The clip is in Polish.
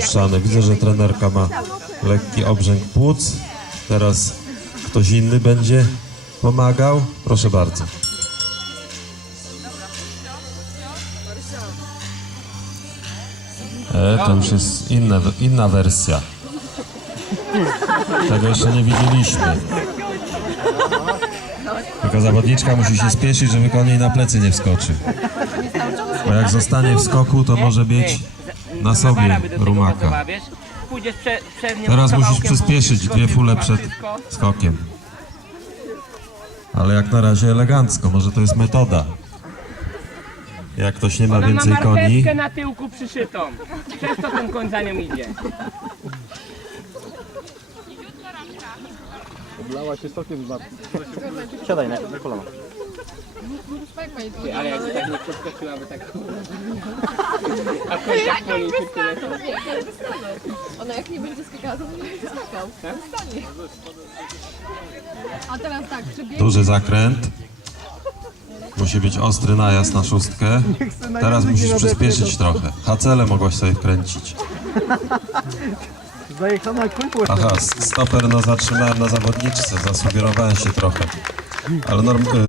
puszczane. Widzę, że trenerka ma lekki obrzęk płuc. Teraz ktoś inny będzie pomagał. Proszę bardzo. E, to już jest inna, wersja. Tego jeszcze nie widzieliśmy. Tylko zawodniczka musi się spieszyć, żeby koń na plecy nie wskoczy. Jak zostanie w skoku, to może mieć na sobie rumaka. Teraz musisz przyspieszyć dwie fule przed skokiem. Ale jak na razie elegancko, może to jest metoda. Jak ktoś nie ma Ona więcej ma koni, na tyłku przyszytą. Przez to ten koń za nią idzie. Siadaj na, na kolana. Ty, Ale jakby tak nie przeskoczyłaby tak... A koń tak poli szybko lecą. Ona jak nie będzie skakała, to nie będzie skakał. Stanie. A teraz tak, przebieg. duży zakręt. Musi być ostry najazd na szóstkę. Teraz musisz przyspieszyć trochę. Hacele mogłaś sobie wkręcić. Zajechana poszedł. Aha, stoper no zatrzymałem na zawodniczce, zasugerowałem się trochę. Ale norm,